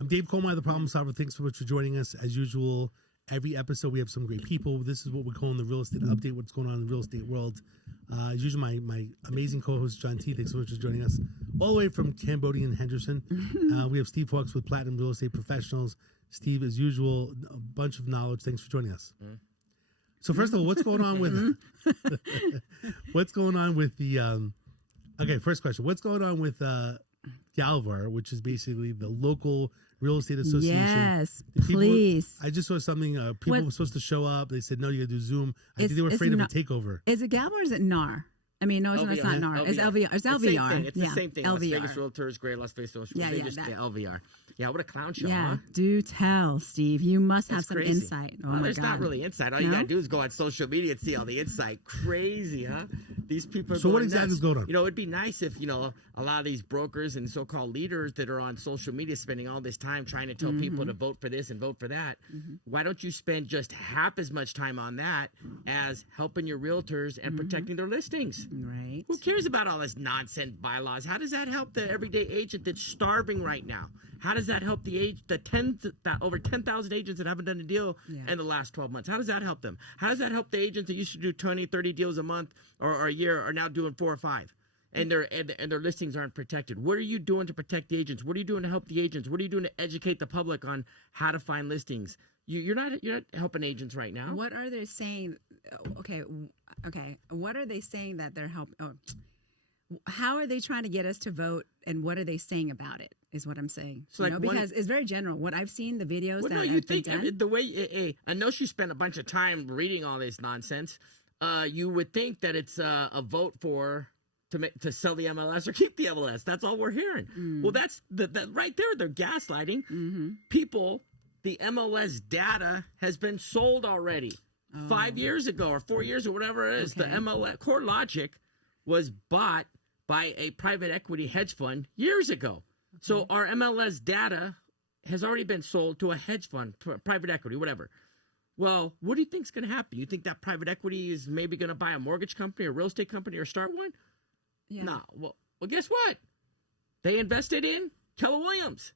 I'm Dave Coleman, the Problem Solver. Thanks so much for joining us. As usual, every episode we have some great people. This is what we're calling the real estate update, what's going on in the real estate world. As usual, my amazing co-host, John T. Thanks so much for joining us. All the way from Cambodia and Henderson. We have Steve Hawks with Platinum Real Estate Professionals. Steve, as usual, a bunch of knowledge. Thanks for joining us. So first of all, what's going on with the okay, first question. What's going on with Galvar, which is basically the local real estate association? Yes, please. I just saw something. People were supposed to show up. They said, no, you got to do Zoom. I think they were afraid of a takeover. Is it Galvar or is it NAR? I mean, no, it's not NAR. It's LVR. It's LVR. It's the same thing. Las Vegas Realtors, Great Las Vegas Social. Yeah, LVR. Yeah, what a clown show, huh? Do tell, Steve. You must have some insight. Oh, there's not really insight. All you got to do is go on social media and see all the insight. Crazy, huh? These people are So what exactly is going on? You know, it'd be nice if, you know, a lot of these brokers and so-called leaders that are on social media spending all this time trying to tell people to vote for this and vote for that. Why don't you spend just half as much time on that as helping your realtors and protecting their listings? Right. Who cares about all this nonsense bylaws? How does that help the everyday agent that's starving right now? How does that help the over 10,000 agents that haven't done a deal in the last 12 months? How does that help them? How does that help the agents that used to do 20, 30 deals a month or a year are now doing 4 or 5? And their listings aren't protected. What are you doing to protect the agents? What are you doing to help the agents? What are you doing to educate the public on how to find listings? You're not helping agents right now. What are they saying? Okay. What are they saying that they're helping? Oh, how are they trying to get us to vote, and what are they saying about it? Is what I'm saying. So because it's very general. What I've seen, the videos that have been done. The way I know she spent a bunch of time reading all this nonsense. You would think that it's a vote to sell the MLS or keep the MLS. That's all we're hearing. Well, that's that right there. They're gaslighting people. The MLS data has been sold already 5 years ago or 4 years or whatever it is. The MLS CoreLogic was bought by a private equity hedge fund years ago. So our MLS data has already been sold to a hedge fund, private equity, whatever. Well, what do you think is going to happen? You think that private equity is maybe going to buy a mortgage company or real estate company or start one? Yeah. No. Well, guess what? They invested in Keller Williams.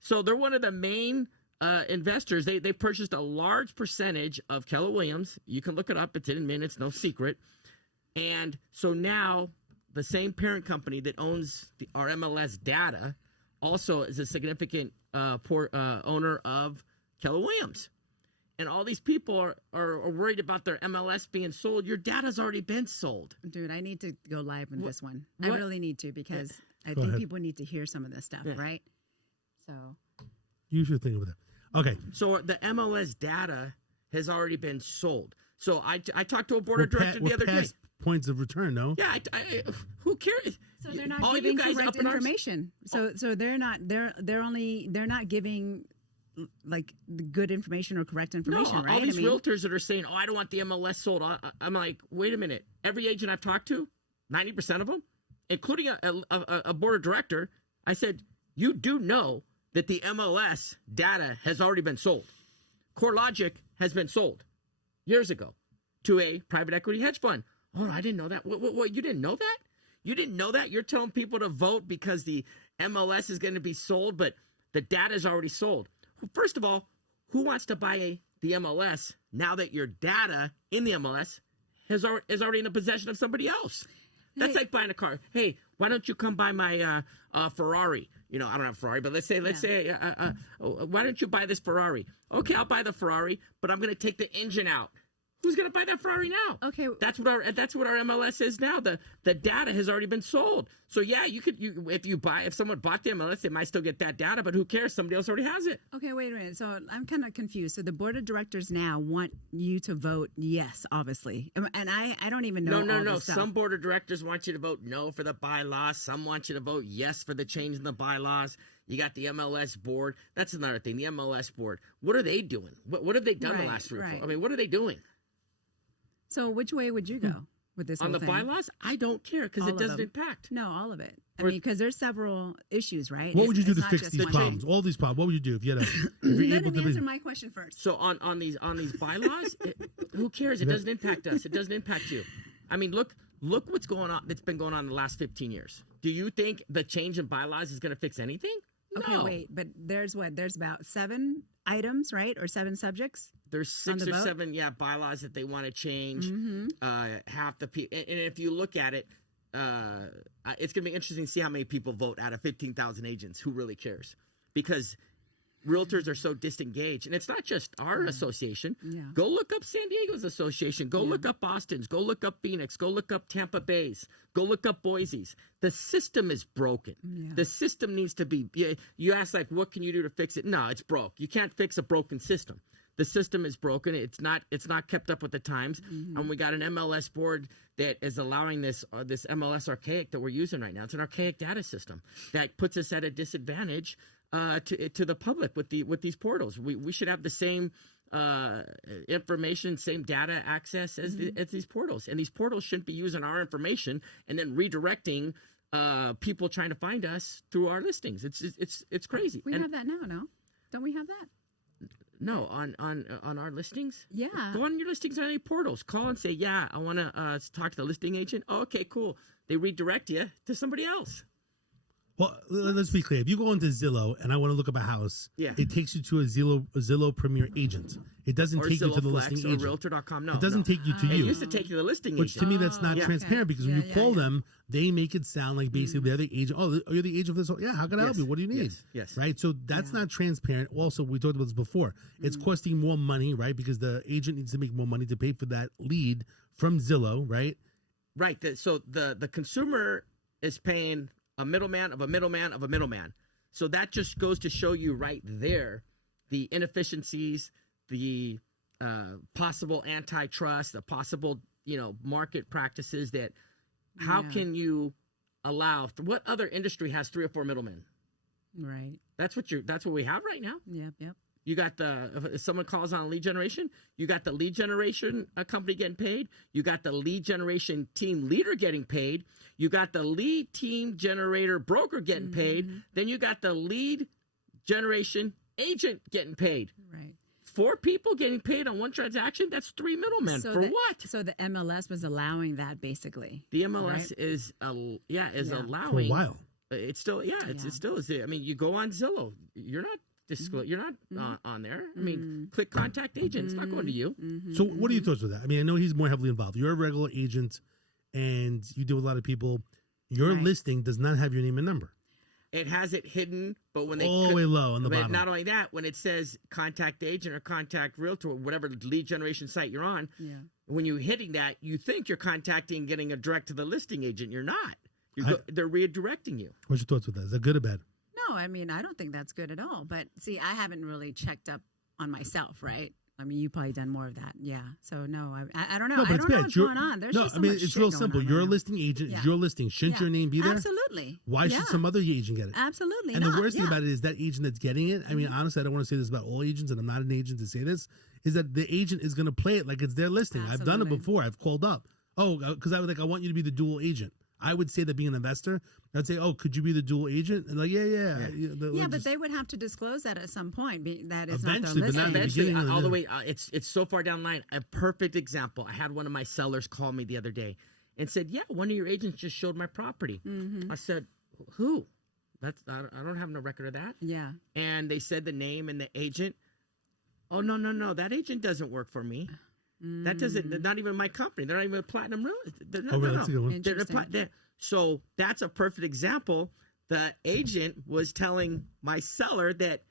So they're one of the main investors. They purchased a large percentage of Keller Williams. You can look it up. It's in minutes, no secret. And so now the same parent company that owns our MLS data also is a significant owner of Keller Williams. And all these people are worried about their MLS being sold. Your data's already been sold. Dude, I need to go live on this one. I really need to, because I think people need to hear some of this stuff, right? So You should think of that. Okay. So the MLS data has already been sold. So I talked to a board of directors the other day. Points of return, no? Yeah, who cares? So they're not giving correct information. So they're not giving like the good information or correct information, right? All these realtors that are saying, "Oh, I don't want the MLS sold." I'm like, wait a minute. Every agent I've talked to, 90% of them, including a board of director, I said, you do know that the MLS data has already been sold. CoreLogic has been sold years ago to a private equity hedge fund. Oh, I didn't know that. What? You didn't know that? You didn't know that? You're telling people to vote because the MLS is going to be sold, but the data is already sold. First of all, who wants to buy the MLS now that your data in the MLS is already in the possession of somebody else? That's like buying a car. Hey, why don't you come buy my Ferrari? You know, I don't have a Ferrari, but let's say, why don't you buy this Ferrari? Okay, I'll buy the Ferrari, but I'm going to take the engine out. Who's going to buy that Ferrari now? Okay, that's what our MLS is now. The data has already been sold. So yeah, if someone bought the MLS, they might still get that data, but who cares? Somebody else already has it. Okay, wait a minute. So I'm kind of confused. So the board of directors now want you to vote yes, obviously, and I don't even know. No. Some board of directors want you to vote no for the bylaws. Some want you to vote yes for the change in the bylaws. You got the MLS board. That's another thing. The MLS board. What are they doing? What have they done the last 3 or 4? I mean, what are they doing? So which way would you go with this on the bylaws? I don't care because it doesn't impact. No, all of it. I mean, because there's several issues, right? What would you do to fix these problems? All these problems. What would you do if you had Let me answer my question first. So on these bylaws, who cares? It doesn't impact us. It doesn't impact you. I mean, look what's going on. That's been going on the last 15 years. Do you think the change in bylaws is going to fix anything? Okay, No. wait, but there's about 7 items, right? Or 7 subjects? There's 6 the or vote? 7, bylaws that they want to change. Half the people, and if you look at it, it's going to be interesting to see how many people vote out of 15,000 agents. Who really cares? Because realtors are so disengaged, and it's not just our association. Yeah. Go look up San Diego's association. Go look up Boston's. Go look up Phoenix. Go look up Tampa Bay's. Go look up Boise's. The system is broken. Yeah. The system needs to be. You ask like, what can you do to fix it? No, it's broke. You can't fix a broken system. The system is broken. It's not kept up with the times, and we got an MLS board that is allowing this MLS archaic that we're using right now. It's an archaic data system that puts us at a disadvantage to the public with these portals. We should have the same information, same data access as these portals, and these portals shouldn't be using our information and then redirecting people trying to find us through our listings. It's crazy. We have that now, no? Don't we have that? No, on our listings. Yeah. Go on your listings on any portals. Call and say, yeah, I want to talk to the listing agent. Oh, okay, cool. They redirect you to somebody else. Well, let's be clear. If you go into Zillow and I want to look up a house, Yeah. it takes you to a Zillow Premier agent. It doesn't Or take you to the Zillow listing Flex or agent. Realtor.com. No, It doesn't take you to It you. used to take you to the listing Which agent. to me, that's not Oh, transparent because when you Yeah, call yeah. them, they make it sound like basically they're the agent. Oh, you're the agent for this. Yeah, how can I help Yes, you? What do you need? yes. Right. So that's not transparent. Also, we talked about this before. It's costing more money, right? Because the agent needs to make more money to pay for that lead from Zillow, right? Right. So the consumer is paying a middleman of a middleman of a middleman. So that just goes to show you right there the inefficiencies, the possible antitrust, the possible market practices that. How can you allow? What other industry has 3 or 4 middlemen? Right. That's what we have right now. Yep. You got if someone calls on lead generation, you got the lead generation company getting paid. You got the lead generation team leader getting paid. You got the lead team generator broker getting paid. Then you got the lead generation agent getting paid. Right. 4 people getting paid on one transaction. That's 3 middlemen for what? So the MLS was allowing that basically. The MLS right? is For a allowing. while. It's still it still is. I mean, you go on Zillow. You're not. You're not on there. I mean, click contact agent. It's not going to you. So what are your thoughts with that? I mean, I know he's more heavily involved. You're a regular agent and you deal with a lot of people. Your listing does not have your name and number. It has it hidden, but when they all the way low on the but bottom. not only that, when it says contact agent or contact realtor, whatever lead generation site you're on, when you're hitting that, you think you're contacting, getting a direct to the listing agent. You're not. They're redirecting you. What's your thoughts with that? Is that good or bad? No, I mean, I don't think that's good at all. But see, I haven't really checked up on myself, right? I mean, you've probably done more of that. Yeah. So, no, I don't know. No, but I it's don't know bad. what's going on. There's just so much it's shit real going simple. on You're right a now. listing agent. Yeah. It's your listing. Shouldn't your name be there? Absolutely. Why should some other agent get it? Absolutely. And the worst thing about it is that agent that's getting it. I mean, honestly, I don't want to say this about all agents, and I'm not an agent to say this, is that the agent is going to play it like it's their listing. I've done it before. I've called up. Oh, because I was like, I want you to be the dual agent. I would say that being an investor, I'd say, oh, could you be the dual agent? And like, yeah. But they would have to disclose that at some point. That is Eventually, not their but not listing. in the beginning. All the way. It's so far down the line. A perfect example. I had one of my sellers call me the other day and said, "Yeah, one of your agents just showed my property." I said, "Who? I don't have no record of that." Yeah. And they said the name and the agent. Oh no, that agent doesn't work for me. That doesn't. They're not even my company. They're not even Platinum Real. That's a good one. So that's a perfect example. The agent was telling my seller that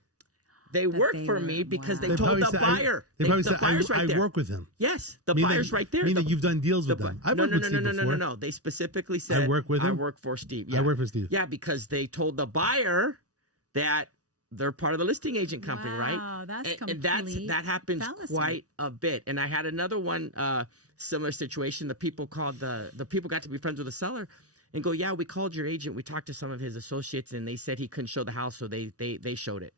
they work for me because they told the buyer. They probably the said, buyer's right there. I work with him. Yes, the buyer's right there. Meaning that you've done deals with them. I've worked with Steve before. No. They specifically said, I work with him? I work for Steve. I work for Steve. Yeah, because they told the buyer that they're part of the listing agent company, right? Wow, that's and that happens fallacy. quite a bit. And I had another one similar situation. The people called the people got to be friends with the seller and go, yeah, we called your agent. We talked to some of his associates and they said he couldn't show the house, so they showed it.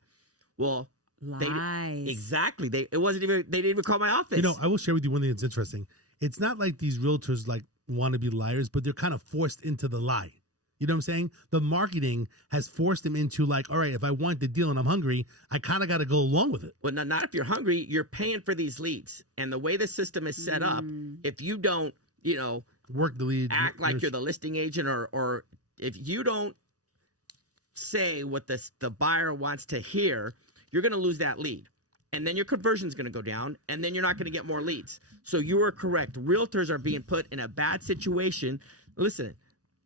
Well, lies. Exactly. They didn't even call my office. You know, I will share with you one thing that's interesting. It's not like these realtors like want to be liars, but they're kind of forced into the lie. You know what I'm saying? The marketing has forced them into like, all right, if I want the deal and I'm hungry, I kind of got to go along with it. Well, not if you're hungry. You're paying for these leads. And the way the system is set up, if you don't, work the lead, act like you're the listing agent or if you don't say what the buyer wants to hear, you're going to lose that lead. And then your conversion is going to go down, and then you're not going to get more leads. So you are correct. Realtors are being put in a bad situation. Listen,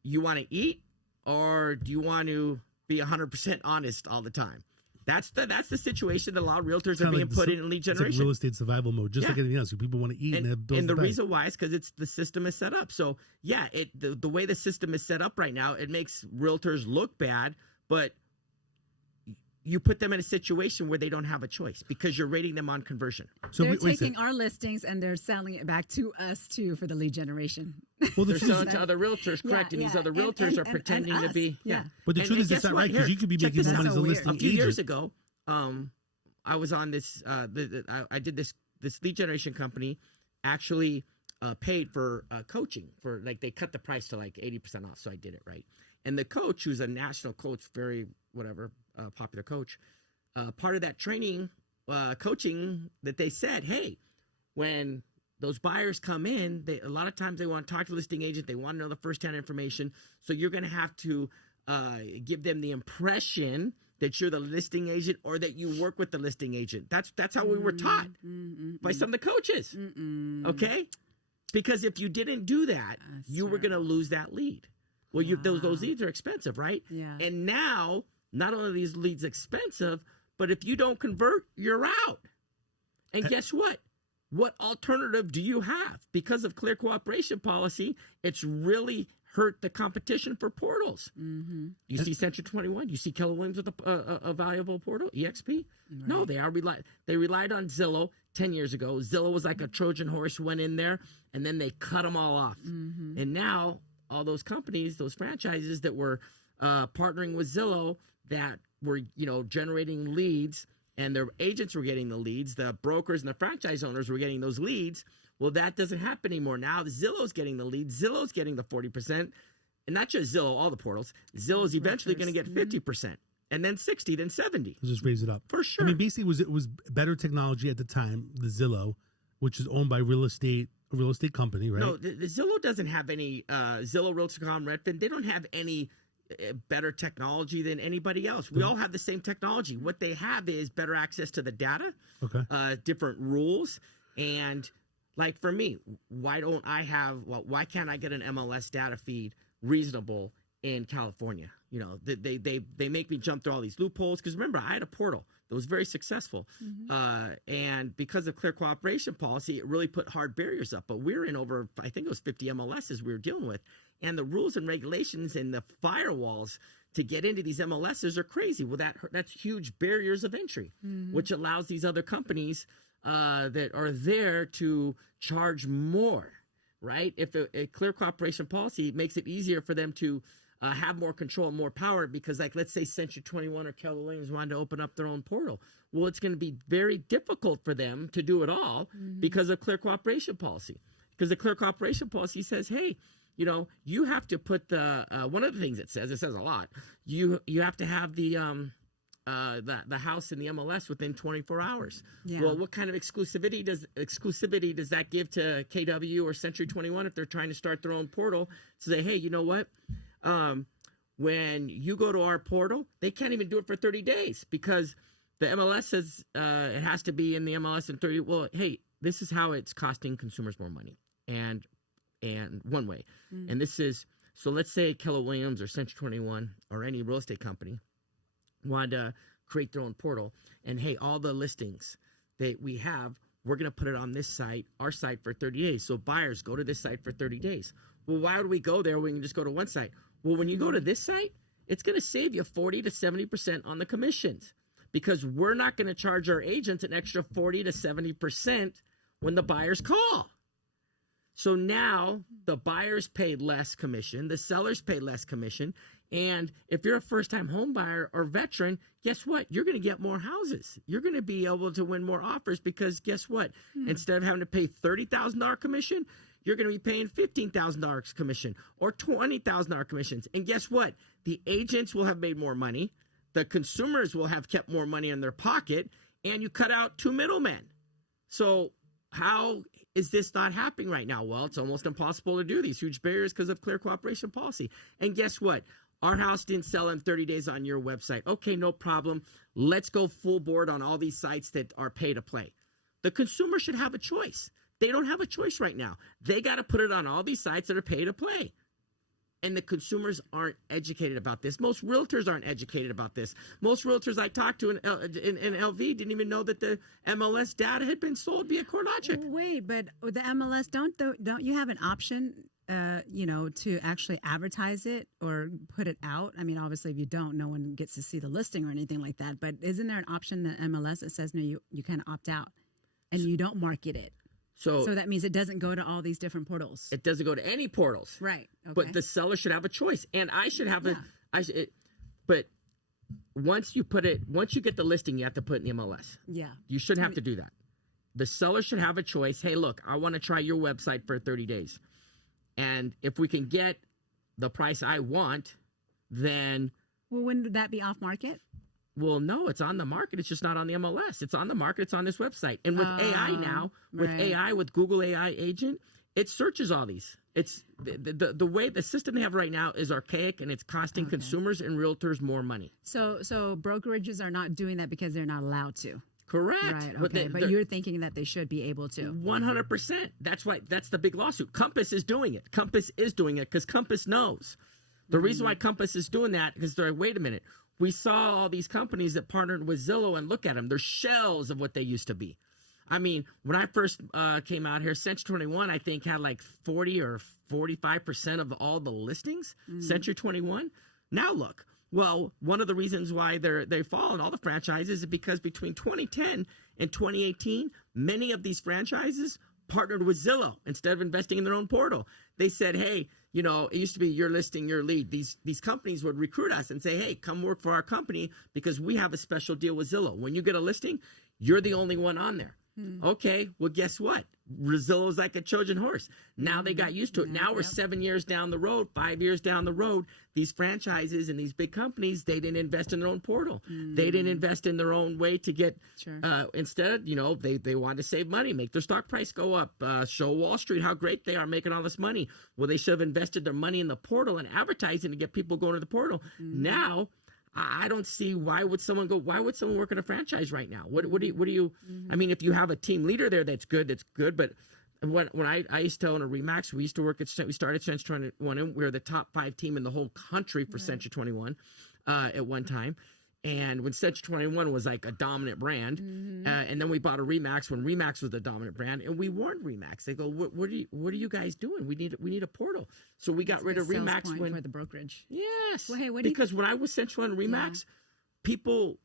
you want to eat, or do you want to be 100% honest all the time? That's the situation that a lot of realtors are being put in lead generation. It's like real estate survival mode, just like anything else. People want to eat and have bills. And the reason why is because the system is set up. So yeah, the way the system is set up right now, it makes realtors look bad, but you put them in a situation where they don't have a choice because you're rating them on conversion. So they're taking our listings and they're selling it back to us too for the lead generation. Well, they're selling to other realtors, correct? And these other realtors are pretending to be. Yeah. But the truth is, it's not right because you could be making more money as a listing agent. A few years ago, I was on this. I did this lead generation company actually paid for coaching for they cut the price to 80% off. So I did it right. And the coach, who's a national coach, very popular coach, part of that training, coaching that they said, hey, when those buyers come in, a lot of times they want to talk to the listing agent. They want to know the firsthand information. So you're going to have to give them the impression that you're the listing agent or that you work with the listing agent. That's how we were taught by some of the coaches. Okay? Because if you didn't do that, you were going to lose that lead. Well, those leads are expensive, right? Yeah. And now, not only are these leads expensive, but if you don't convert, you're out. And guess what? What alternative do you have? Because of clear cooperation policy, it's really hurt the competition for portals. You see Century 21. You see Keller Williams with a valuable portal, EXP. Right. No, they relied on Zillow 10 years ago. Zillow was like a Trojan horse, went in there, and then they cut them all off. And now all those companies, those franchises that were partnering with Zillow that were, generating leads, and their agents were getting the leads, the brokers and the franchise owners were getting those leads. Well, that doesn't happen anymore. Now Zillow's getting the leads. Zillow's getting the 40%. And not just Zillow, all the portals. Zillow's eventually going to get 50%. And then 60, then 70. Just raise it up. For sure. I mean, basically, it was better technology at the time, the Zillow, which is owned by a real estate company, right? No, the Zillow doesn't have any, Zillow, Realtor.com, Redfin, they don't have any better technology than anybody else. We all have the same technology. What they have is better access to the data, different rules, and like for me, why can't I get an MLS data feed reasonable in California? They make me jump through all these loopholes because remember, I had a portal that was very successful, and because of clear cooperation policy, it really put hard barriers up. But we're in over, I think it was 50 MLSs we were dealing with, and the rules and regulations and the firewalls to get into these MLSs are crazy. Well, that's huge barriers of entry, which allows these other companies that are there to charge more, right? If a clear cooperation policy makes it easier for them to have more control and more power, because let's say Century 21 or Keller Williams wanted to open up their own portal. Well, it's going to be very difficult for them to do it all because of clear cooperation policy. Because the clear cooperation policy says, hey, you have to put one of the things it says a lot. You have to have the house in the MLS within 24 hours. Yeah. Well, what kind of exclusivity does that give to KW or Century 21 if they're trying to start their own portal to say, hey, you know what? When you go to our portal, they can't even do it for 30 days because the MLS says it has to be in the MLS in 30. Well, hey, this is how it's costing consumers more money. And one way. And this is, so let's say Keller Williams or Century 21 or any real estate company wanted to create their own portal. And hey, all the listings that we have, we're going to put it on this site, our site, for 30 days. So buyers go to this site for 30 days. Well, why would we go there when we can just go to one site? Well, when you go to this site, it's going to save you 40 to 70% on the commissions because we're not going to charge our agents an extra 40 to 70% when the buyers call. So now the buyers pay less commission, the sellers pay less commission, and if you're a first-time home buyer or veteran, guess what? You're going to get more houses. You're going to be able to win more offers because guess what? Instead of having to pay $30,000 commission, you're going to be paying $15,000 commission or $20,000 commissions. And guess what? The agents will have made more money, the consumers will have kept more money in their pocket, and you cut out 2 middlemen. So how is this not happening right now? Well, it's almost impossible to do these huge barriers because of clear cooperation policy. And guess what? Our house didn't sell in 30 days on your website. Okay, no problem. Let's go full board on all these sites that are pay to play. The consumer should have a choice. They don't have a choice right now. They got to put it on all these sites that are pay to play. And the consumers aren't educated about this. Most realtors aren't educated about this. Most realtors I talked to in LV didn't even know that the MLS data had been sold via CoreLogic. Wait, but the MLS, don't you have an option, to actually advertise it or put it out? I mean, obviously, if you don't, no one gets to see the listing or anything like that. But isn't there an option in the MLS that says, no, you kind of opt out and you don't market it? So that means it doesn't go to all these different portals. It doesn't go to any portals. Right. Okay. But the seller should have a choice. And I should have but once you get the listing, you have to put it in the MLS. Yeah. You shouldn't have to do that. The seller should have a choice. Hey, look, I want to try your website for 30 days. And if we can get the price I want, then... Well, wouldn't that be off market? Well, no, it's on the market. It's just not on the MLS. It's on the market. It's on this website. And with AI now, with Google AI agent, it searches all these. It's the way the system they have right now is archaic, and it's costing consumers and realtors more money. So brokerages are not doing that because they're not allowed to. Correct. Right. Okay. But you're thinking that they should be able to. 100%. That's the big lawsuit. Compass is doing it. Compass is doing it because Compass knows. The reason why Compass is doing that is they're like, wait a minute. We saw all these companies that partnered with Zillow, and look at them. They're shells of what they used to be. I mean, when I first came out here, Century 21, I think, had like 40 or 45% of all the listings. Century 21. Now look. Well, one of the reasons why they've fallen, all the franchises, is because between 2010 and 2018, many of these franchises partnered with Zillow instead of investing in their own portal. They said, hey, it used to be your listing, your lead. These companies would recruit us and say, hey, come work for our company because we have a special deal with Zillow. When you get a listing, you're the only one on there. Okay, well, guess what? Zillow's like a Trojan horse. Now they got used to it. Now we're 7 years down the road, 5 years down the road. These franchises and these big companies, they didn't invest in their own portal. They didn't invest in their own way to get, instead, they wanted to save money, make their stock price go up, show Wall Street how great they are making all this money. Well, they should have invested their money in the portal and advertising to get people going to the portal. Now, I don't see why would someone work at a franchise right now? What do you I mean, if you have a team leader there, that's good. But when I used to own a Remax, we started Century 21, and we were the top 5 team in the whole country for Century 21 at one time. And when Century 21 was like a dominant brand, and then we bought a Remax when Remax was the dominant brand, and we warned Remax. They go, "What are you guys doing? We need a portal." So we got rid of Remax for the brokerage. Yes, well, hey, because when I was Century 21 Remax,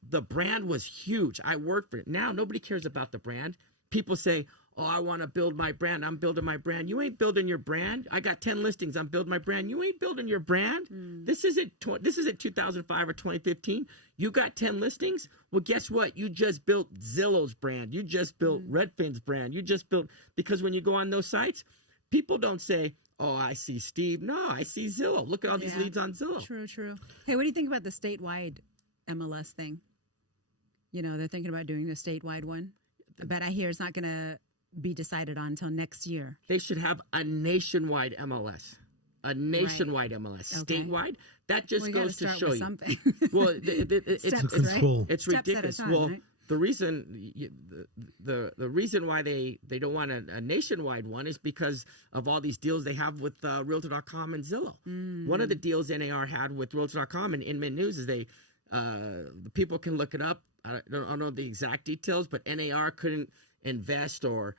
the brand was huge. I worked for it. Now nobody cares about the brand. People say, oh, I want to build my brand. I'm building my brand. You ain't building your brand. I got 10 listings. I'm building my brand. You ain't building your brand. This isn't 2005 or 2015. You got 10 listings. Well, guess what? You just built Zillow's brand. You just built Redfin's brand. You just built, because when you go on those sites, people don't say, oh, I see Steve. No, I see Zillow. Look at all these leads on Zillow. True. Hey, what do you think about the statewide MLS thing? They're thinking about doing the statewide one. But I hear it's not going to be decided on until next year. They should have a nationwide MLS. Nationwide MLS. Okay. Statewide, that just goes to show you. Something. Well, it's ridiculous. Well, right? The reason why they don't want a nationwide one is because of all these deals they have with realtor.com and Zillow. One of the deals NAR had with realtor.com and Inman News is the people can look it up. I don't know the exact details, but NAR couldn't invest or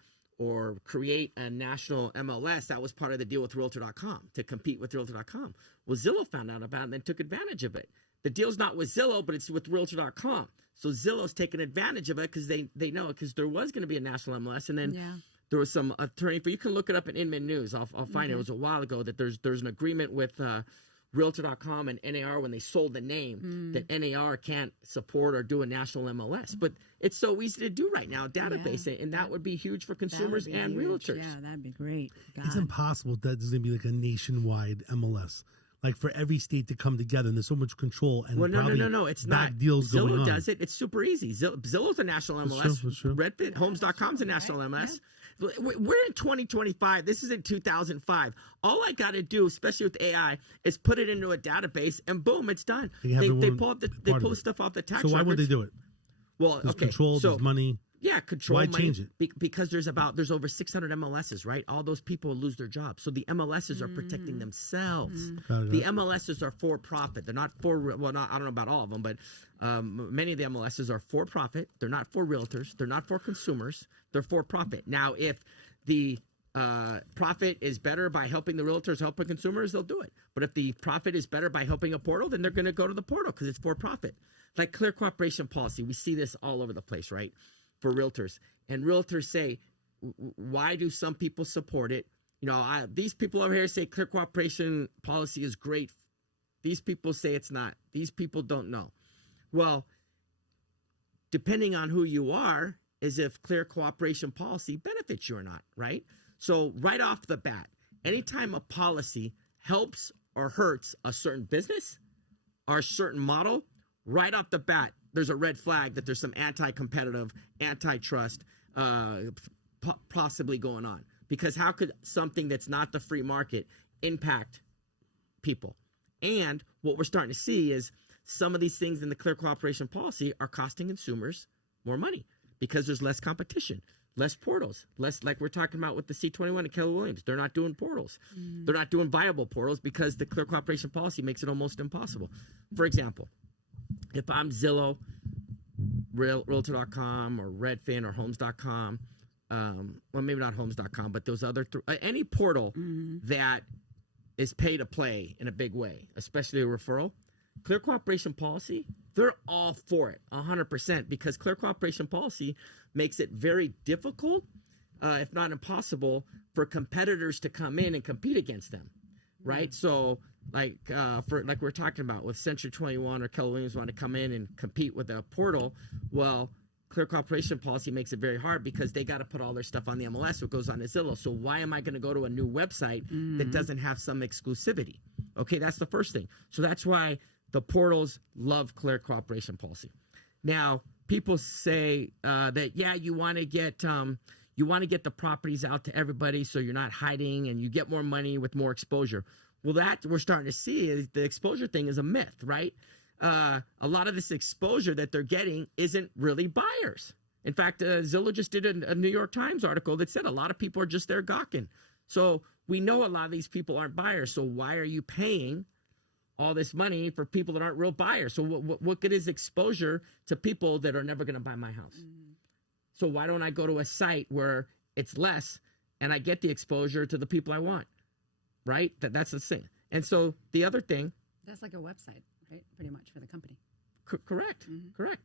create a national MLS. That was part of the deal with realtor.com to compete with realtor.com. Well, Zillow found out about it and then took advantage of it. The deal's not with Zillow, but it's with realtor.com. So Zillow's taking advantage of it because they know, because there was going to be a national MLS, and then there was some attorney. You can look it up in Inman News. I'll find it. It was a while ago that there's an agreement with realtor.com and NAR when they sold the name that NAR can't support or do a national MLS. But it's so easy to do right now, a database, and that would be huge for consumers and realtors. Yeah, that'd be great. God. It's impossible that there's going to be like a nationwide MLS. like for every state to come together, and there's so much control and no, it's not. Deals Zillow going on. does it. It's super easy. Zillow's a national MLS. That's true. Redfin, Homes.com's a national MLS. We're in 2025. This is in 2005. All I got to do, especially with AI, is put it into a database, and boom, it's done. They pull stuff off the tax records. So why would they do it? Well, there's control, there's money. Yeah, control. Why money, change it? Because there's over 600 MLSs, right? All those people lose their jobs. So the MLSs are protecting themselves. The MLSs are for profit. They're not for, well, I don't know about all of them, but many of the MLSs are for profit. They're not for realtors. They're not for consumers. They're for profit. Now, if the profit is better by helping the realtors, helping consumers, they'll do it. But if the profit is better by helping a portal, then they're going to go to the portal because it's for profit. Like clear cooperation policy, we see this all over the place, right? For realtors, and realtors say, why do some people support it? You know, these people over here say clear cooperation policy is great. These people say it's not. These people don't know. Well, depending on who you are, is if clear cooperation policy benefits you or not, right? So right off the bat, anytime a policy helps or hurts a certain business or a certain model, right off the bat, there's a red flag that there's some anti-competitive, antitrust possibly going on. Because how could something that's not the free market impact people? And what we're starting to see is some of these things in the clear cooperation policy are costing consumers more money because there's less competition, less portals, less like we're talking about with the C21 and Keller Williams. They're not doing portals. They're not doing viable portals because the clear cooperation policy makes it almost impossible. For example, if I'm Zillow, realtor.com or Redfin or homes.com, well, maybe not homes.com, but those other any portal that is pay to play in a big way, especially a referral, clear cooperation policy, they're all for it 100% because clear cooperation policy makes it very difficult, if not impossible, for competitors to come in and compete against them, right? So like we're talking about with Century 21 or Keller Williams want to come in and compete with a portal, well, clear cooperation policy makes it very hard because they got to put all their stuff on the MLS, so it goes on to Zillow. So why am I going to go to a new website that doesn't have some exclusivity? Okay, that's the first thing. So that's why the portals love clear cooperation policy. Now, people say that, yeah, you want to get the properties out to everybody so you're not hiding and you get more money with more exposure. Well, that we're starting to see is the exposure thing is a myth, right? A lot of this exposure that they're getting isn't really buyers. In fact, Zillow just did a New York Times article that said a lot of people are just there gawking. So we know a lot of these people aren't buyers. So why are you paying all this money for people that aren't real buyers? So what good is exposure to people that are never going to buy my house? So why don't I go to a site where it's less and I get the exposure to the people I want, right? That's the thing. And so the other thing. That's like a website, right? Pretty much for the company. Correct.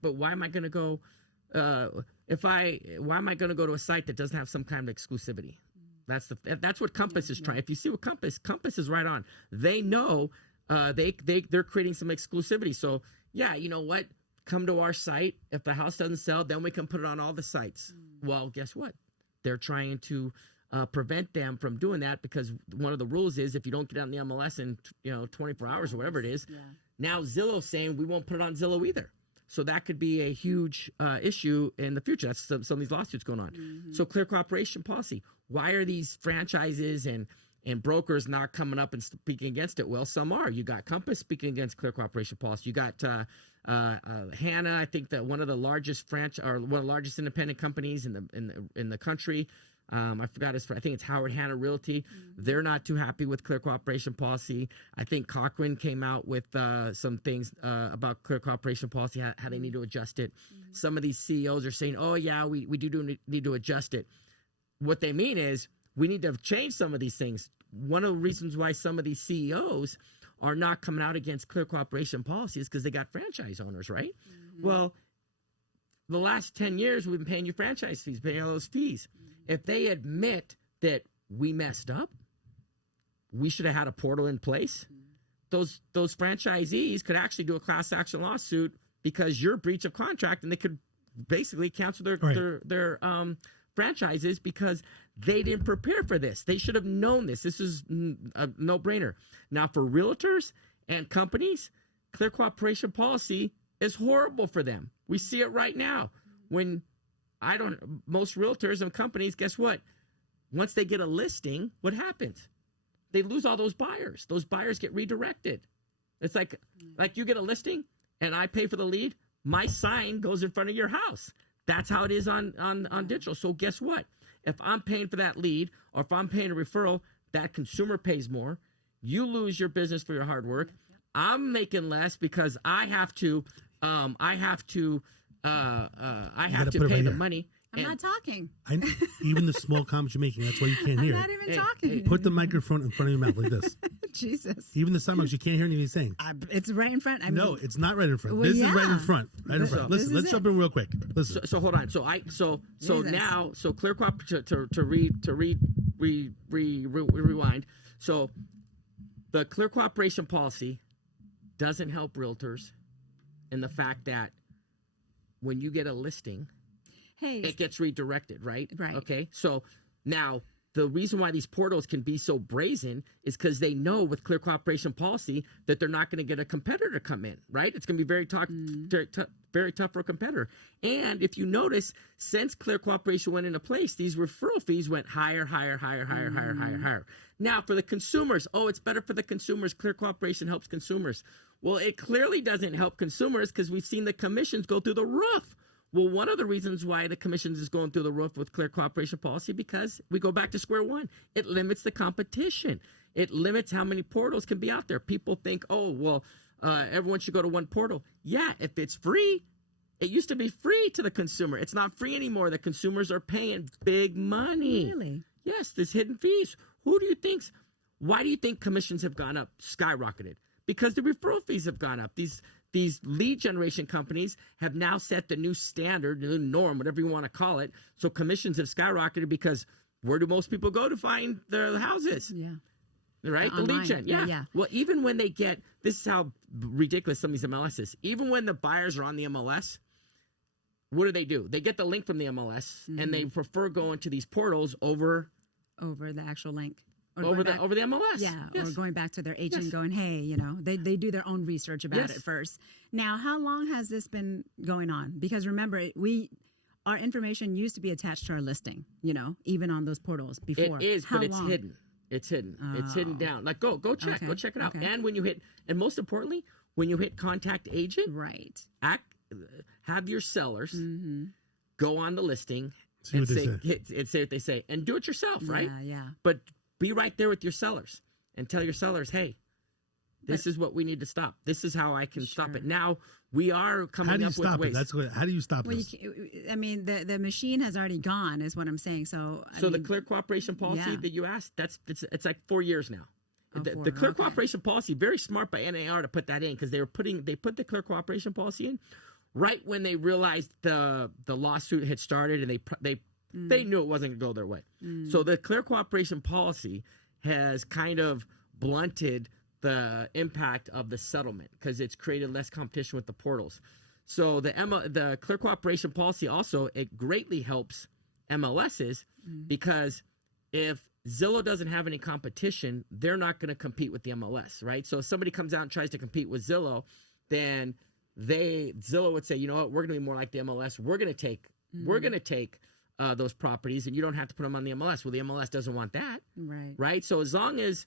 But why am I going to go, why am I going to go to a site that doesn't have some kind of exclusivity? That's what Compass is trying. If you see what Compass is right on. They know they're creating some exclusivity. So yeah, you know what? Come to our site. If the house doesn't sell, then we can put it on all the sites. Well, guess what? They're trying to prevent them from doing that because one of the rules is if you don't get on the MLS in 24 hours or whatever it is, now Zillow's saying we won't put it on Zillow either. So that could be a huge issue in the future. That's some of these lawsuits going on. So clear cooperation policy. Why are these franchises and brokers not coming up and speaking against it? Well, some are. You got Compass speaking against clear cooperation policy. You got Hannah, I think that one of the largest one of the largest independent companies in the country. I forgot his. I think it's Howard Hanna Realty. They're not too happy with clear cooperation policy. I think Cochran came out with some things about clear cooperation policy, how they need to adjust it. Some of these CEOs are saying, "Oh yeah, we do need to adjust it." What they mean is we need to change some of these things. One of the reasons why some of these CEOs are not coming out against clear cooperation policy is because they got franchise owners, right? Well, the last 10 years we've been paying you franchise fees, paying all those fees. If they admit that we messed up, we should have had a portal in place. Those franchisees could actually do a class action lawsuit because you're breach of contract, and they could basically cancel their franchises because They didn't prepare for this. They should have known this. This is a no-brainer. Now, for realtors and companies, clear cooperation policy is horrible for them. We see it right now. When most realtors and companies, guess what? Once they get a listing, what happens? They lose all those buyers. Those buyers get redirected. It's like you get a listing and I pay for the lead. My sign goes in front of your house. That's how it is on digital. So guess what? If I'm paying for that lead or if I'm paying a referral, that consumer pays more. You lose your business for your hard work. I'm making less because I have to pay the money. I'm not talking. Even the small comments you're making, that's why you can't hear. I'm not even talking. Put the microphone in front of your mouth like this. Jesus. Even the sound marks, you can't hear anything he's saying. It's right in front. No, it's not right in front. Well, this yeah. is right in front. Right in front. Listen, let's jump in real quick. Listen. So hold on. So clear rewind. So the clear cooperation policy doesn't help realtors in the fact that when you get a listing, it gets redirected, right? Right. Okay. So now the reason why these portals can be so brazen is because they know with clear cooperation policy that they're not going to get a competitor to come in, right? It's going to be very tough for a competitor. And if you notice, since clear cooperation went into place, these referral fees went higher. Now for the consumers, it's better for the consumers. Clear cooperation helps consumers. Well, it clearly doesn't help consumers because we've seen the commissions go through the roof. Well, one of the reasons why the commissions is going through the roof with clear cooperation policy, because we go back to square one. It limits the competition. It limits how many portals can be out there. People think, everyone should go to one portal. Yeah, if it's free. It used to be free to the consumer. It's not free anymore. The consumers are paying big money. Really? Yes, there's hidden fees. Why do you think commissions have gone up, skyrocketed? Because the referral fees have gone up. These lead generation companies have now set the new standard, the new norm, whatever you want to call it. So commissions have skyrocketed because where do most people go to find their houses? Yeah. Right? The lead gen. Yeah. Well, even when they get, this is how ridiculous some of these MLS is. Even when the buyers are on the MLS, what do? They get the link from the MLS and they prefer going to these portals over the actual link. Over the MLS. Yeah, yes. Or going back to their agent going, hey, they do their own research about it first. Now, how long has this been going on? Because remember, our information used to be attached to our listing, even on those portals before. It is, but it's hidden. It's hidden. It's hidden down. Like go check. Okay. Go check it out. Okay. And and most importantly, when you hit contact agent, right, have your sellers go on the listing say and say what they say, and do it yourself, right? Yeah. But be right there with your sellers and tell your sellers, hey, this is what we need to stop. This is how I can stop it. Now we are coming up with ways. How do you stop this? The machine has already gone, is what I'm saying. So the clear cooperation policy that you asked, it's like 4 years now. The clear cooperation policy, very smart by NAR to put that in, because they put the clear cooperation policy in right when they realized the lawsuit had started, and they knew it wasn't going to go their way. So the clear cooperation policy has kind of blunted the impact of the settlement because it's created less competition with the portals. So the clear cooperation policy also, it greatly helps MLSs because if Zillow doesn't have any competition, they're not going to compete with the MLS, right? So if somebody comes out and tries to compete with Zillow, then Zillow would say, you know what, we're going to be more like the MLS. We're going to take those properties, and you don't have to put them on the MLS. Well, the MLS doesn't want that, right? So as long as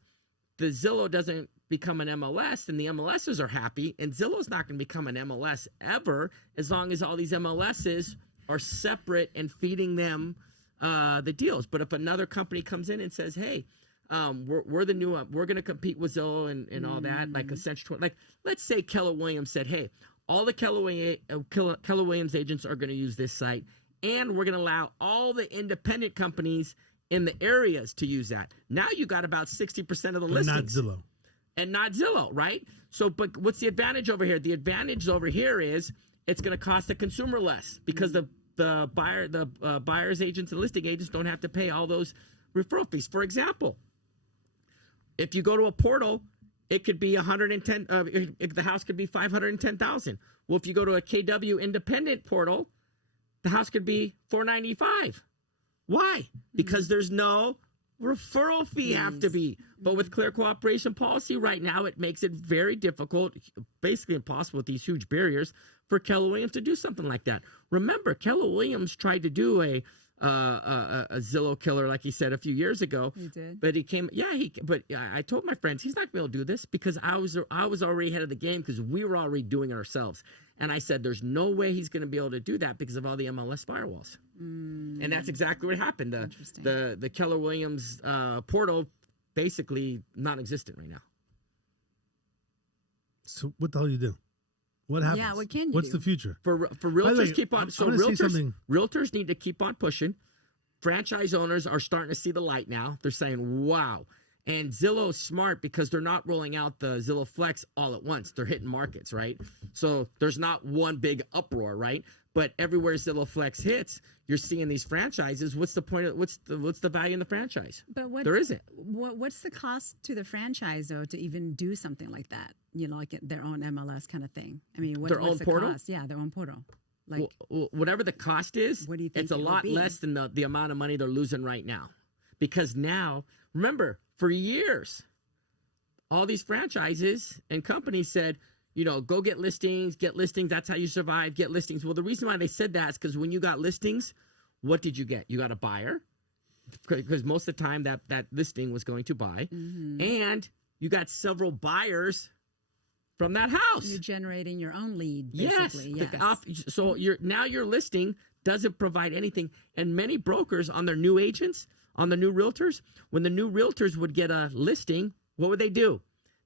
the Zillow doesn't become an MLS, then the MLSs are happy, and Zillow's not going to become an MLS ever as long as all these MLSs are separate and feeding them the deals. But if another company comes in and says, hey, we're the new we're going to compete with Zillow and all that, like essentially, like let's say Keller Williams said, hey, all the Keller Williams agents are going to use this site, and we're going to allow all the independent companies in the areas to use that. Now you got about 60% of the listings. Not Zillow, right? So, but what's the advantage over here? The advantage over here is it's going to cost the consumer less because the buyer's agents and listing agents don't have to pay all those referral fees. For example, if you go to a portal, it could be 110. The house could be $510,000. Well, if you go to a KW independent portal, the house could be $495. Why? Because there's no referral fee have to be. But with clear cooperation policy right now, it makes it very difficult, basically impossible with these huge barriers for Keller Williams to do something like that. Remember, Keller Williams tried to do a Zillow killer, like he said a few years ago. He did. But he came, but I told my friends, he's not going to be able to do this because I was already ahead of the game because we were already doing it ourselves. And I said, there's no way he's going to be able to do that because of all the MLS firewalls. And that's exactly what happened. The Keller Williams portal basically non-existent right now. So what the hell do you do? What happens? Yeah, what can you What's do? the future? For realtors, way, keep on. So realtors need to keep on pushing. Franchise owners are starting to see the light now. They're saying, wow. And Zillow's smart because they're not rolling out the Zillow Flex all at once. They're hitting markets, right? So there's not one big uproar, right? But everywhere Zillow Flex hits, you're seeing these franchises. What's the point of what's the value in the franchise? But there isn't. What's the cost to the franchise though to even do something like that? You know, like their own MLS kind of thing. I mean, what's own the portal? cost? Yeah, their own portal. Like whatever the cost is, what do you think it's a lot less than the amount of money they're losing right now. Because now, remember, for years, all these franchises and companies said, you know, go get listings, that's how you survive, get listings. Well, the reason why they said that is because when you got listings, what did you get? You got a buyer, because most of the time that listing was going to buy, and you got several buyers from that house. You're generating your own lead, basically. Yes. So your listing doesn't provide anything. And many brokers on their new agents, on the new realtors, when the new realtors would get a listing, what would they do?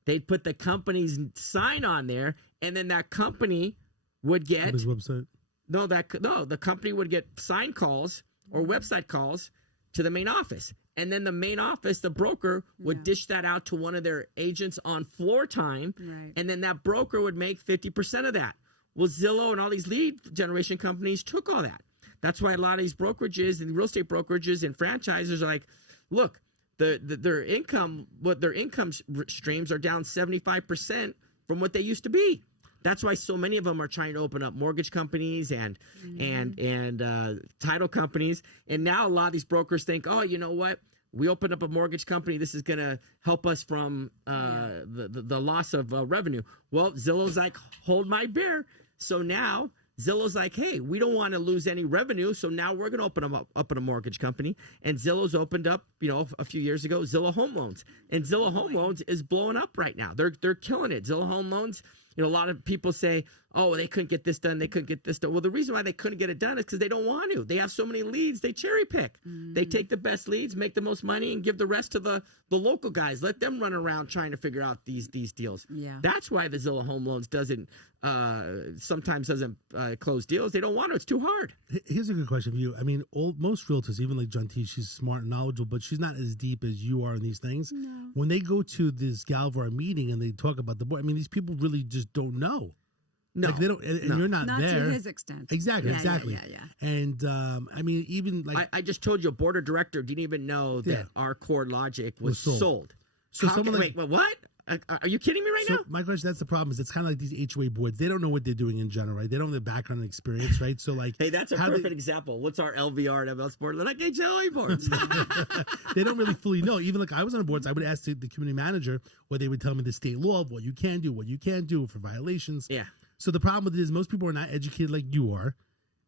They'd put the company's sign on there, and then that company would get his website. The company would get sign calls or website calls to the main office. And then the main office, the broker, would dish that out to one of their agents on floor time. Right. And then that broker would make 50% of that. Well, Zillow and all these lead generation companies took all that. That's why a lot of these brokerages and real estate brokerages and franchisers are like, look, their income streams are down 75% from what they used to be. That's why so many of them are trying to open up mortgage companies and title companies. And now a lot of these brokers think, oh, you know what? We opened up a mortgage company. This is going to help us from the loss of revenue. Well, Zillow's like, hold my beer. So now Zillow's like, hey, we don't want to lose any revenue. So now we're going to open them up in a mortgage company. And Zillow's opened up, a few years ago, Zillow Home Loans. And Zillow Home Loans is blowing up right now. They're killing it. Zillow Home Loans, a lot of people say, oh, they couldn't get this done. They couldn't get this done. Well, the reason why they couldn't get it done is because they don't want to. They have so many leads. They cherry pick. They take the best leads, make the most money, and give the rest to the local guys. Let them run around trying to figure out these deals. Yeah. That's why the Zillow Home Loans sometimes doesn't close deals. They don't want to. It's too hard. Here's a good question for you. I mean, most realtors, even like John T, she's smart and knowledgeable, but she's not as deep as you are in these things. No. When they go to this Galvar meeting and they talk about the board, I mean, these people really just don't know. No, like they don't, and you're not there. Not to his extent. Exactly. Yeah. And I mean, even like I just told you, a board of director didn't even know that our core logic was sold. So wait, what? Are you kidding me right now? My question, that's the problem, is it's kind of like these HOA boards. They don't know what they're doing in general, right? They don't have the background and experience, right? So like, hey, that's a perfect example. What's our LVR and MLS board? They're like HOA boards. They don't really fully know. Even like I was on boards, I would ask the community manager, or they would tell me the state law of what you can do, what you can't do for violations. Yeah. So the problem with it is most people are not educated like you are.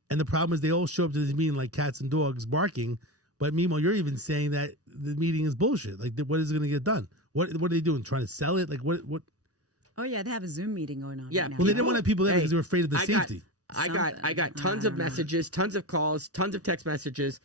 And the problem is they all show up to this meeting like cats and dogs barking. But meanwhile, you're even saying that the meeting is bullshit. Like, what is going to get done? What are they doing? Trying to sell it? Like, what? Oh, yeah, they have a Zoom meeting going on. Yeah. Right now. Well, they didn't want to have people there because they were afraid of the safety. I got tons of messages, tons of calls, tons of text messages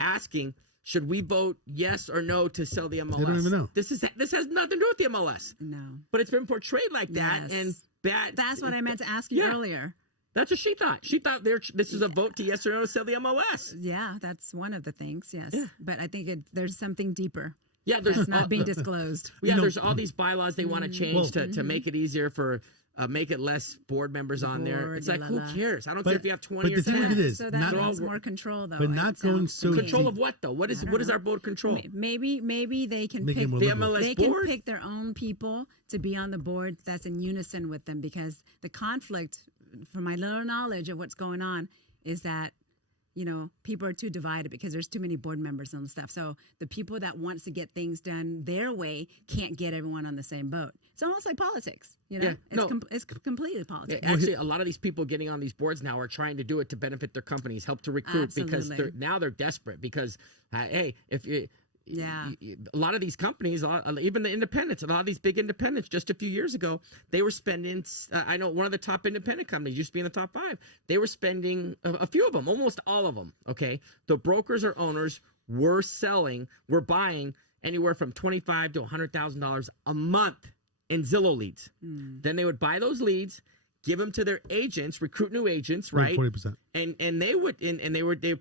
asking, should we vote yes or no to sell the MLS? They don't even know. This has nothing to do with the MLS. No. But it's been portrayed like that. Yes. And bad. That's what I meant to ask you earlier. That's what she thought. She thought this is a vote to yes or no to sell the MLS. Yeah, that's one of the things, yes. Yeah. But I think there's something deeper. Yeah, that's not being disclosed. Yeah, there's all these bylaws they want to change to make it easier for make it less board members on there. It's like, who cares? I don't care if you have 20 or 10. So that means more control, though. But not going so control of what, though? What is our board control? Maybe they can pick the MLS they board? can pick their own people to be on the board that's in unison with them, because the conflict, from my little knowledge of what's going on, is that people are too divided because there's too many board members and stuff. So the people that wants to get things done their way can't get everyone on the same boat. It's almost like politics, it's completely politics. Yeah, actually, a lot of these people getting on these boards now are trying to do it to benefit their companies, help to recruit, because they're desperate because, hey, if you... Yeah, a lot of these companies, even the independents, a lot of these big independents, just a few years ago, they were spending. I know one of the top independent companies used to be in the top 5. They were spending a few of them, almost all of them. Okay, the brokers or owners were buying anywhere from $25,000 to $100,000 a month in Zillow leads. Then they would buy those leads, give them to their agents, recruit new agents, right? 40%. And they would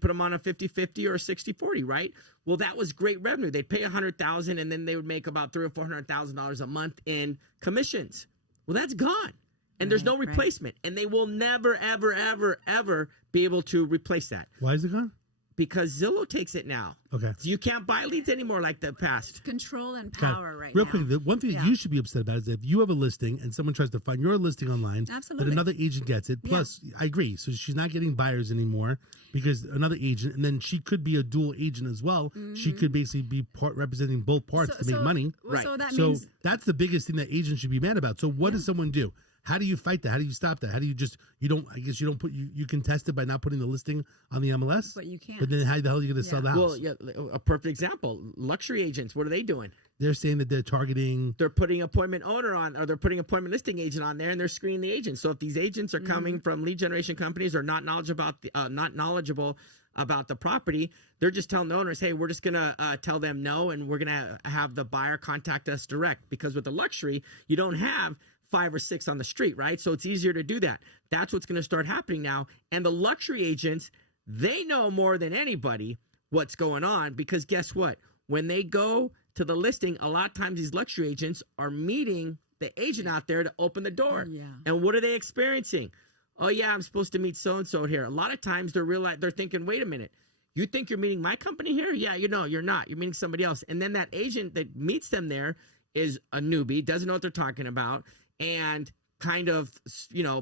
put them on a 50-50 or a 60-40, right? Well, that was great revenue. They'd pay $100,000 and then they would make about $300,000 or $400,000 a month in commissions. Well, that's gone. And there's no replacement. And they will never, ever, ever, ever be able to replace that. Why is it gone? Because Zillow takes it now. Okay. So you can't buy leads anymore like the past. It's control and power right now. Real quick, the one thing you should be upset about is if you have a listing and someone tries to find your listing online, that another agent gets it. Plus, I agree. So she's not getting buyers anymore because another agent, and then she could be a dual agent as well. She could basically be representing both parts to make money. Right. So that means that's the biggest thing that agents should be mad about. So what does someone do? How do you fight that? How do you stop that? How do you you contest it by not putting the listing on the MLS? But you can't. But then how the hell are you going to sell the house? Well, a perfect example. Luxury agents, what are they doing? They're saying that they're targeting. They're putting appointment owner on, or they're putting appointment listing agent on there, and they're screening the agents. So if these agents are coming from lead generation companies or not knowledgeable about the property, they're just telling the owners, hey, we're just going to tell them no, and we're going to have the buyer contact us direct. Because with the luxury, you don't have 5 or 6 on the street, right? So it's easier to do that. That's what's going to start happening now. And the luxury agents, they know more than anybody what's going on, because guess what? When they go to the listing, a lot of times these luxury agents are meeting the agent out there to open the door. And what are they experiencing? Oh yeah, I'm supposed to meet so-and-so here. A lot of times they're thinking, wait a minute, you think you're meeting my company here? Yeah, you're not. You're meeting somebody else. And then that agent that meets them there is a newbie, doesn't know what they're talking about, and kind of,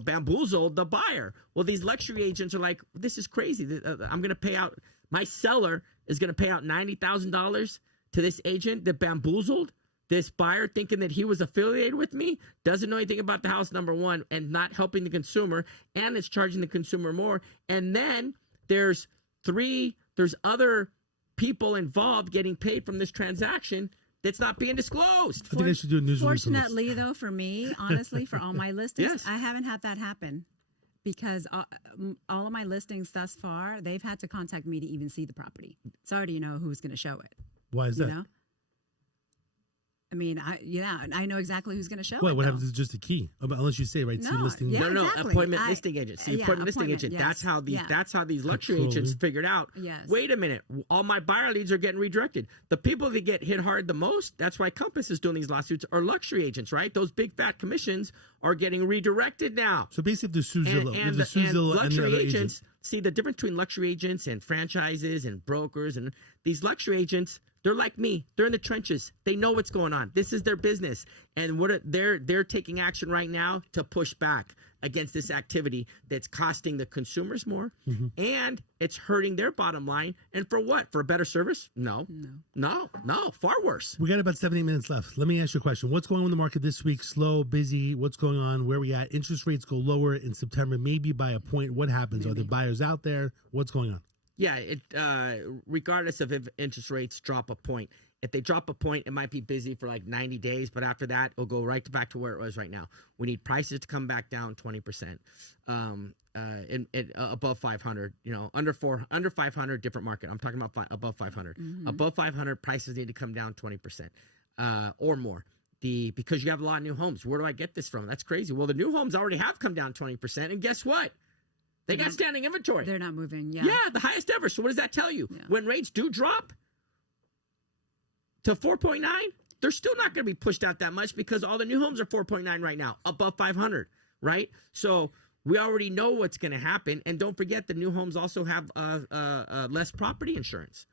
bamboozled the buyer. Well, these luxury agents are like, this is crazy. I'm going to pay out, my seller is going to pay out $90,000 to this agent that bamboozled this buyer, thinking that he was affiliated with me, doesn't know anything about the house, number one, and not helping the consumer, and it's charging the consumer more. And then there's other people involved getting paid from this transaction that's not being disclosed. I think I should do a news release. Fortunately, though, for me, honestly, for all my listings, I haven't had that happen, because all of my listings thus far, they've had to contact me to even see the property. So I already know who's going to show it. Why is that? I mean, I know exactly who's going to show it. What happens is just a key, unless you say see listing. No, appointment listing agent. See, appointment listing agent. Yes. That's how these luxury agents figured out. Yes. Wait a minute, all my buyer leads are getting redirected. The people that get hit hard the most, that's why Compass is doing these lawsuits, are luxury agents, right? Those big fat commissions are getting redirected now. So basically, the Zillow and luxury agents. See, the difference between luxury agents and franchises and brokers, and these luxury agents, they're like me. They're in the trenches. They know what's going on. This is their business. And they're taking action right now to push back against this activity that's costing the consumers more, and it's hurting their bottom line. And for what? For a better service? No, far worse. We got about 7-8 minutes left. Let me ask you a question. What's going on in the market this week? Slow, busy? What's going on? Where we at? Interest rates go lower in September, maybe by a point. What happens? Are there buyers out there? What's going on? Yeah, regardless of if interest rates drop a point. If they drop a point, it might be busy for like 90 days, but after that, it'll go right back to where it was right now. We need prices to come back down 20%, above 500. Under 500, different market. I'm talking about above 500. Above 500, prices need to come down 20% or more. Because you have a lot of new homes. Where do I get this from? That's crazy. Well, the new homes already have come down 20%, and guess what? They got standing inventory. They're not moving. Yeah, the highest ever. So what does that tell you? Yeah. When rates do drop to 4.9, they're still not going to be pushed out that much, because all the new homes are 4.9 right now, above 500, right? So we already know what's going to happen. And don't forget, the new homes also have less property insurance.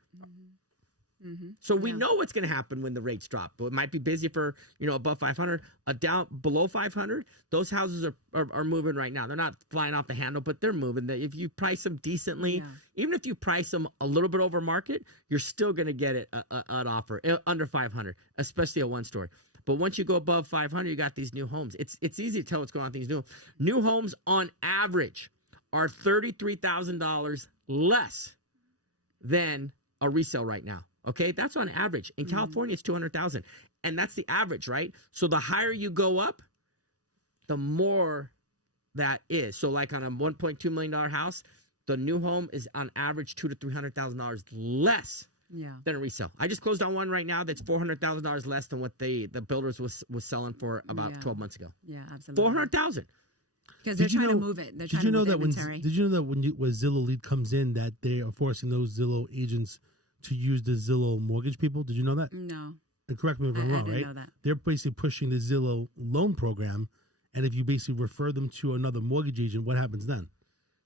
So we know what's going to happen when the rates drop. But it might be busy for, above 500, down below 500. Those houses are moving right now. They're not flying off the handle, but they're moving. If you price them decently, even if you price them a little bit over market, you're still going to get it an offer under 500, especially a one story. But once you go above 500, you got these new homes. It's easy to tell what's going on with these new homes. On average, are $33,000 less than a resale right now. Okay, that's on average. In California, it's $200,000, and that's the average, right? So the higher you go up, the more that is. So like on a $1.2 million house, the new home is on average $200,000 to $300,000 less than a resale. I just closed on one right now that's $400,000 less than what the builders was selling for about 12 months ago. Yeah, absolutely. $400,000. Because they're trying to move it. They're trying to move inventory. Did you know that when Zillow lead comes in, that they are forcing those Zillow agents to use the Zillow mortgage people? Did you know that? No. And correct me if I'm wrong, I didn't right? know that. They're basically pushing the Zillow loan program, and if you basically refer them to another mortgage agent, what happens then?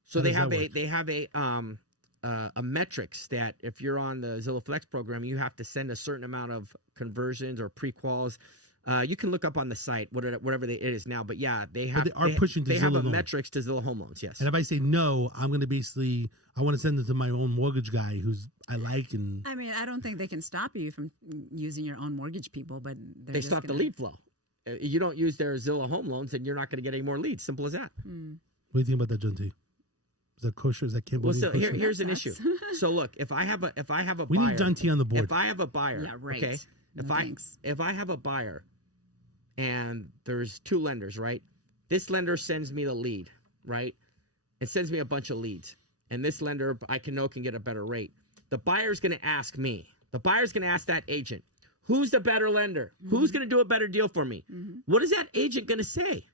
So they have a metrics that if you're on the Zillow Flex program, you have to send a certain amount of conversions or pre-quals. You can look up on the site whatever it is now, but yeah, they have pushing to they have Zillow a loan. metrics to Zillow home loans. Yes. And if I say no, I'm going to I want to send it to my own mortgage guy who's I like. And I mean, I don't think they can stop you from using your own mortgage people, but they stop the lead flow. You don't use their Zillow home loans, and you're not going to get any more leads. Simple as that. What do you think about that, John T? Is that kosher? Is that Campbell? Well, so here's an issue. So look, if I have a we buyer, need John T on the board. If I have a buyer, yeah, right. Okay, if I have a buyer, and there's two lenders, right? This lender sends me the lead, right? It sends me a bunch of leads, and this lender I can get a better rate. The buyer's going to ask me. The buyer's going to ask that agent, who's the better lender? Who's going to do a better deal for me? What is that agent going to say?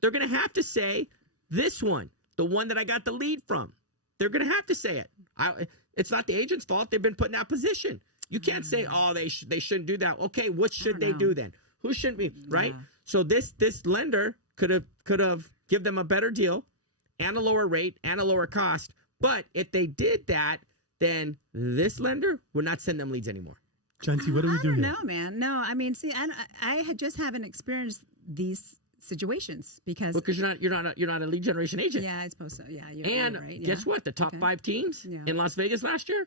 They're going to have to say this one. The one that I got the lead from. They're going to have to say it. It's not the agent's fault. They've been put in that position. You can't say, oh, they shouldn't do that. Okay, what should they do then? Who shouldn't be, right? Yeah. So this lender could have give them a better deal and a lower rate and a lower cost. But if they did that, then this lender would not send them leads anymore. John T, what do we do here? No, man. No, I mean, see, I just haven't experienced these situations because you're not a lead generation agent. Yeah, I suppose so. Yeah, you're right. Guess what? The top 5 teams in Las Vegas last year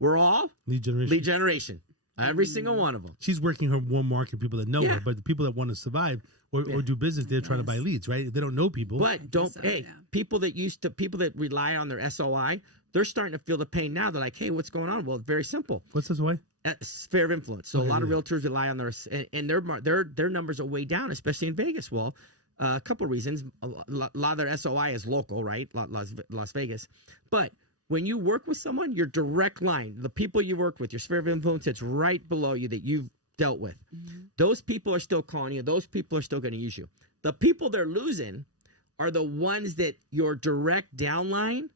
were all lead generation. Every single one of them. She's working her warm market people that know her, but the people that want to survive or do business, they're trying to buy leads, right? They don't know people. But people that rely on their SOI, they're starting to feel the pain now. They're like, hey, what's going on? Well, it's very simple. What's SOI? Sphere of influence. So a lot of realtors rely on and their numbers are way down, especially in Vegas. Well, a couple of reasons. A lot of their SOI is local, right? Las Vegas. But when you work with someone, your direct line, the people you work with, your sphere of influence, it's right below you that you've dealt with. Those people are still calling you. Those people are still going to use you. The people they're losing are the ones that your direct downline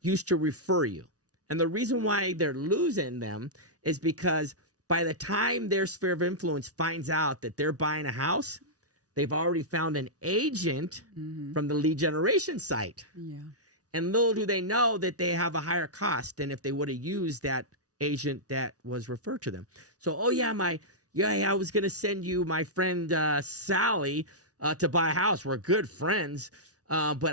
used to refer you. And the reason why they're losing them is because by the time their sphere of influence finds out that they're buying a house, they've already found an agent from the lead generation site. Yeah. And little do they know that they have a higher cost than if they would have used that agent that was referred to them. So, I was going to send you my friend Sally to buy a house. We're good friends. But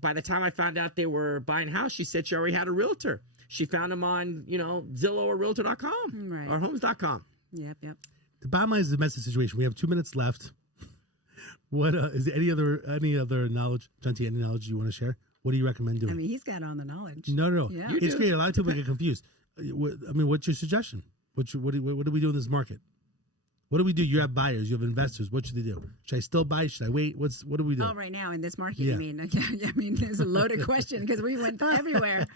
by the time I found out they were buying a house, she said she already had a realtor. She found them on, Zillow or realtor.com or homes.com. Yep. The bottom line is the messy situation. We have 2 minutes left. What is there any other knowledge, John T, any knowledge you want to share? What do you recommend doing? I mean, he's got all the knowledge. No. Yeah. It's great. A lot of people get confused. What's your suggestion? What do we do in this market? What do we do? You have buyers, you have investors. What should they do? Should I still buy? Should I wait? What do we do? Oh, right now in this market, you mean? I mean, it's a loaded question because we went everywhere.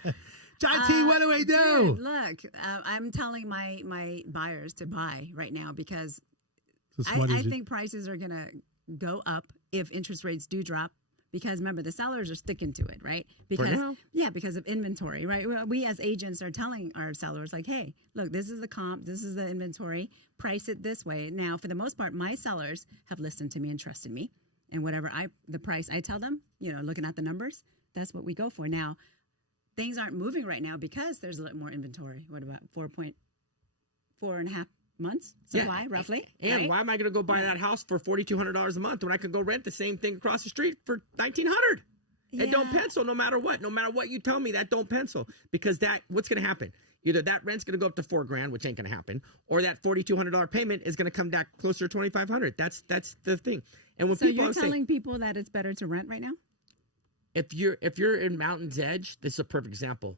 John T, what do we do? Dude, look, I'm telling my buyers to buy right now because I think prices are going to go up if interest rates do drop. Because remember, the sellers are sticking to it, right? Because of inventory, right? We as agents are telling our sellers, like, hey, look, this is the comp, this is the inventory, price it this way. Now, for the most part, my sellers have listened to me and trusted me. And whatever the price I tell them, looking at the numbers, that's what we go for. Now, things aren't moving right now because there's a little more inventory. What about 4.5 months supply, roughly. And right? why am I going to go buy that house for $4,200 a month when I can go rent the same thing across the street for $1,900? It don't pencil no matter what. No matter what you tell me, that don't pencil. Because what's going to happen? Either that rent's going to go up to $4,000, which ain't going to happen, or that $4,200 payment is going to come back closer to $2,500. That's the thing. And when so people you're telling people that it's better to rent right now? If you're in Mountain's Edge, this is a perfect example.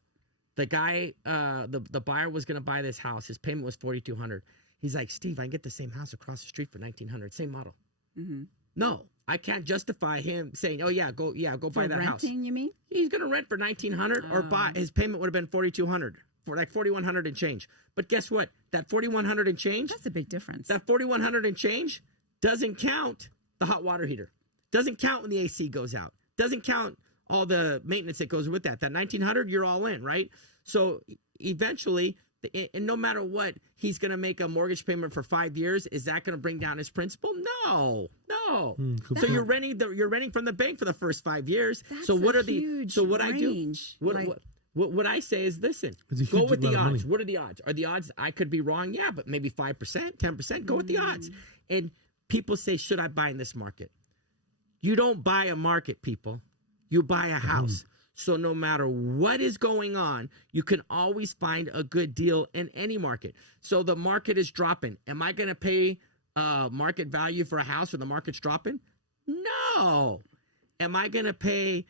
The guy, the buyer was going to buy this house. His payment was $4,200. He's like, Steve, I can get the same house across the street for $1,900, same model. Mm-hmm. No, I can't justify him saying, "Oh yeah, go buy that house." Renting, you mean? He's gonna rent for $1,900, or buy. His payment would have been $4,200 for like $4,100 and change. But guess what? That $4,100 and change. That's a big difference. That $4,100 and change doesn't count the hot water heater. Doesn't count when the AC goes out. Doesn't count all the maintenance that goes with that. That $1,900, you're all in, right? So eventually, and no matter what, he's going to make a mortgage payment for 5 years. Is that going to bring down his principal? No. So you're renting from the bank for the first 5 years. That's so what a are the huge so what range. I do? What I say is, listen, go with the odds. What are the odds? Are the odds I could be wrong? Yeah, but maybe 5%, 10%. Go with the odds. And people say, should I buy in this market? You don't buy a market, people. You buy a house. So no matter what is going on, you can always find a good deal in any market. So the market is dropping. Am I going to pay market value for a house when the market's dropping? No. Am I going to pay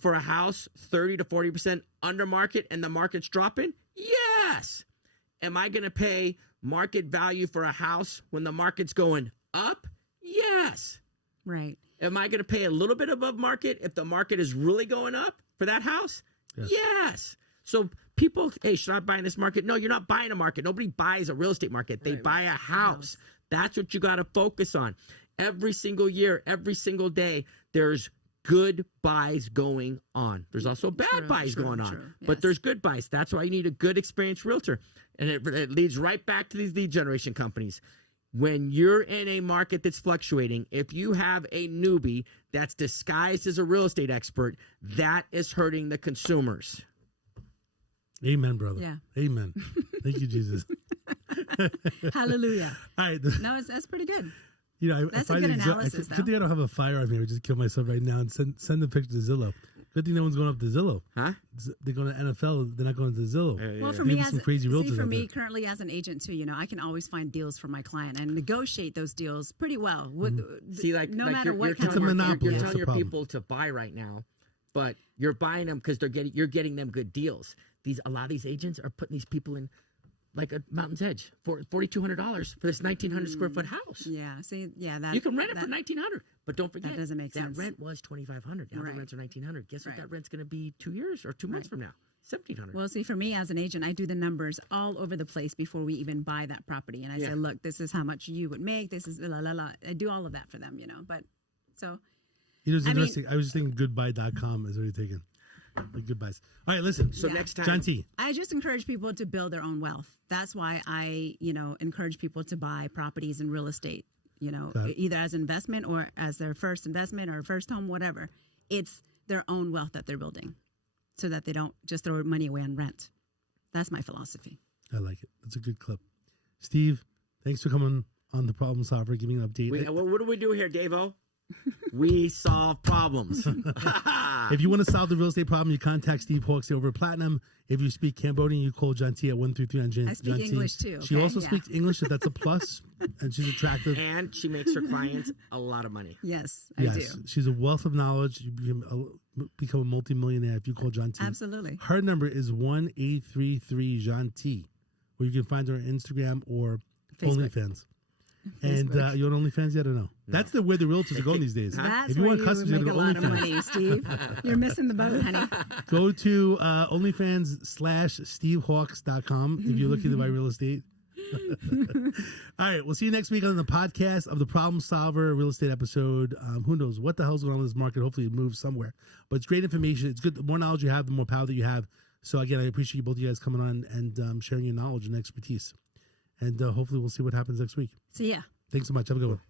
for a house 30 to 40% under market and the market's dropping? Yes. Am I going to pay market value for a house when the market's going up? Yes. Right. Am I going to pay a little bit above market if the market is really going up for that house? Yes. So people, hey, should I buy in this market? No, you're not buying a market. Nobody buys a real estate market. They buy a house. That's what you got to focus on. Every single year, every single day, there's good buys going on. There's also bad buys going on, but there's good buys. That's why you need a good experienced realtor. And it leads right back to these lead generation companies. When you're in a market that's fluctuating, if you have a newbie that's disguised as a real estate expert, that is hurting the consumers. Amen, brother. Yeah. Amen. Thank you, Jesus. Hallelujah. All right. No, that's pretty good. You know, That's a good analysis, good thing I don't have a firearm here. I just kill myself right now and send the picture to Zillow. Good thing no one's going up to Zillow. Huh? They're going to NFL. They're not going to Zillow. Well, for Maybe me, some crazy realtors for out me there. currently as an agent too, you know, I can always find deals for my client and negotiate those deals pretty well. See, like, no like matter what It's a monopoly. You're That's telling the your problem. people to buy right now, but you're buying them because you're getting them good deals. A lot of these agents are putting these people in like a Mountain's Edge for $4,200 for this 1,900 square foot house. Yeah. See, yeah, that You can rent it for $1,900, but don't forget that doesn't make sense. That rent was $2,500. Now the rents are $1,900. Guess what? That rent's going to be 2 years or 2 months from now. $1,700. Well, see, for me as an agent, I do the numbers all over the place before we even buy that property, and I say, look, this is how much you would make. This is la la la. I do all of that for them, you know. But so, You know, it's interesting. I was just thinking goodbye.com is already taken. Like goodbyes. All right, listen. So next time, John T. I just encourage people to build their own wealth. That's why I, encourage people to buy properties in real estate, either as investment or as their first investment or first home, whatever. It's their own wealth that they're building so that they don't just throw money away on rent. That's my philosophy. I like it. That's a good clip. Steve, thanks for coming on The Problem Solver, giving an update. What do we do here, Davo? We solve problems. If you want to solve the real estate problem, you contact Steve Hawks over at Platinum. If you speak Cambodian, you call John T at 133 I speak English too. She also speaks English, so that's a plus, and she's attractive. And she makes her clients a lot of money. Yes, I do. She's a wealth of knowledge. You become a multimillionaire if you call John T. Absolutely. Her number is 1-833 John T, where you can find her on Instagram or Facebook. OnlyFans. And you on OnlyFans yet or no? That's where the realtors are going these days. That's if you where want you customers, would you make a go to lot of OnlyFans. money, Steve. You're missing the boat, honey. Go to OnlyFans/SteveHawks.com if you're looking to buy real estate. All right, we'll see you next week on the podcast of the Problem Solver real estate episode. Who knows what the hell's going on with this market? Hopefully it moves somewhere. But it's great information. It's good. The more knowledge you have, the more power that you have. So again, I appreciate both of you guys coming on and sharing your knowledge and expertise. And hopefully we'll see what happens next week. See ya. Thanks so much. Have a good one.